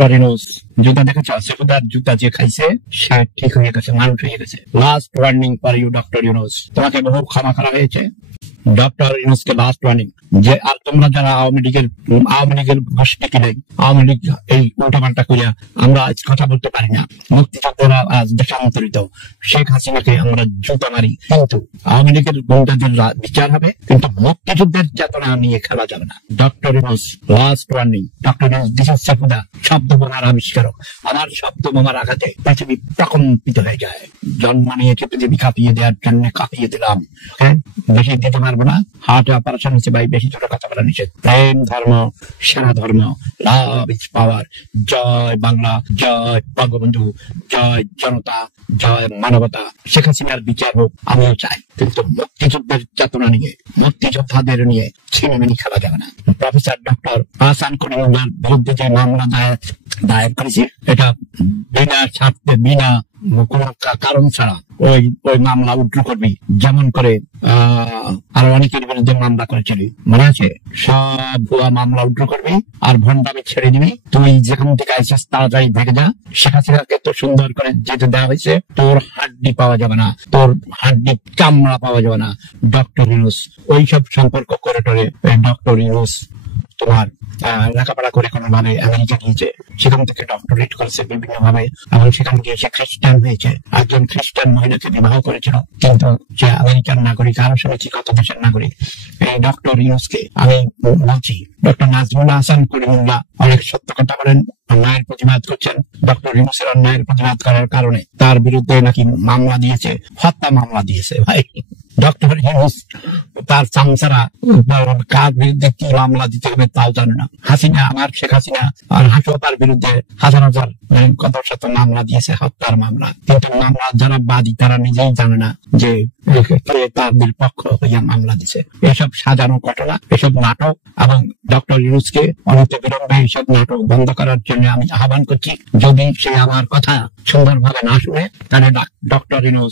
Doctor Yunus জুতা দেখেছ? সেফুদার জুতা যে খাইছে সে ঠিক হয়ে গেছে, মানুষ হয়ে গেছে। Last warning for you doctor Yunus, তোমাকে বহু ক্ষমা করা হয়েছে। ডক্টর ইউনূসকে লাস্ট ওয়ার্নিং যে আর তোমরা যারা আওয়ামী লীগের গোষ্ঠী কিনে আওয়ামী লীগ এই উল্টাপাল্টা করিয়া আমরা আজ কথা বলতে পারি না, মুক্তিযোদ্ধারা আজ দেশান্তরিত, শেখ হাসিনাকে আমরা জুতা মারি, কিন্তু আওয়ামী লীগের গুন্ডাদের বিচার হবে, কিন্তু মুক্তিযুদ্ধের চেতনা নিয়ে খেলা যাবে না। Doctor Yunus last warning. Doctor Yunus this is Sefuda, শব্দ বোমার আবিষ্কারক। আমার শব্দ বোমার আঘাতে পৃথিবী প্রকম্পিত হয়ে যায়। জন্ম নিয়েছে পৃথিবী কাঁপিয়ে দেওয়ার জন্য কাঁপিয়ে দিলাম। হ্যাঁ, বেশি দিতে পারবো না, হার্ট অপারেশন হচ্ছে ভাই, বেশি ছোট কথা বলা নিষেধ। প্রেম ধর্ম সেরা ধর্ম, লাভ ইজ পাওয়ার। জয় বাংলা, জয় বঙ্গবন্ধু, জয় জনতা, জয় মানবতা। শেখ হাসিনার বিচার হোক আমিও চাই, কিন্তু মুক্তিযুদ্ধের চেতনা নিয়ে, মুক্তিযোদ্ধাদের নিয়ে ছিনিমিনি খেলা যাবে না। প্রফেসর ডক্টর আহসান করিমুল্লাহর বিরুদ্ধে যে মামলা দায়ের করেছে, এটা বিনা স্বার্থে, বিনা কোন কারণ ছাড়া ওই মামলা উড্র করবি, যেমন করে আরো অনেকের বিরুদ্ধে মামলা করেছিলি, মনে আছে? সব ভুয়া মামলা উড্র করবি আর ভণ্ডামি ছেড়ে দিবি। তুই যেখান থেকে আইসিস তাড়াতাড়ি ভেগে যা। শেখ হাসিনাকে তো সুন্দর করে যেতে দেওয়া হয়েছে, তোর হাড্ডি পাওয়া যাবে না, তোর হাড্ডি চামড়া পাওয়া যাবে না। ডক্টর ইউনূস ওইসব সম্পর্ক করে টরে ডক্টর ইউনূস তোমার লেখাপড়া করে কোনো ভাবে আমেরিকা গিয়েছে, সেখান থেকে ডক্টরেট করেছে বিভিন্ন ভাবে, এবং সেখান গিয়ে সে খ্রিস্টান হয়েছে, একজন খ্রিস্টান মহিলাকে বিবাহ করেছিল, কিন্তু সে আমেরিকার নাগরিক। আরো শুনেছি কত দেশের নাগরিক। এই ডক্টর ইউনূসকে আমি বলছি, ডক্টর নাজমুল হাসান করিমুল্লাহ অনেক সত্য কথা বলেন, অন্যায়ের প্রতিবাদ করছেন। ডক্টর ইউনূসের অন্যায়ের প্রতিবাদ করার কারণে তার বিরুদ্ধে নাকি মামলা দিয়েছে, হত্যা মামলা দিয়েছে। ভাই, ডক্টর ইউনূস তার চামচারা কার বিরুদ্ধে কি মামলা দিতে হবে তাও জানে না। হাসিনা, আমার শেখ হাসিনা আর হাসপাতাল বিরুদ্ধে হাজার হাজার কত শত মামলা দিয়েছে, হত্যার মামলা, কিন্তু মামলা যারা বাদী তারা নিজেই জানে না যে তাদের পক্ষ হইয়া মামলা দিছে। এসব সাজানো ঘটনা, এসব নাটক, এবং ডক্টর ইউনূসকে অনন্ত বিলম্বে এইসব নাটক বন্ধ করার জন্য আমি আহ্বান করছি। যদি সে আমার কথা সুন্দরভাবে না শুনে, তাহলে ডক্টর ইউনূস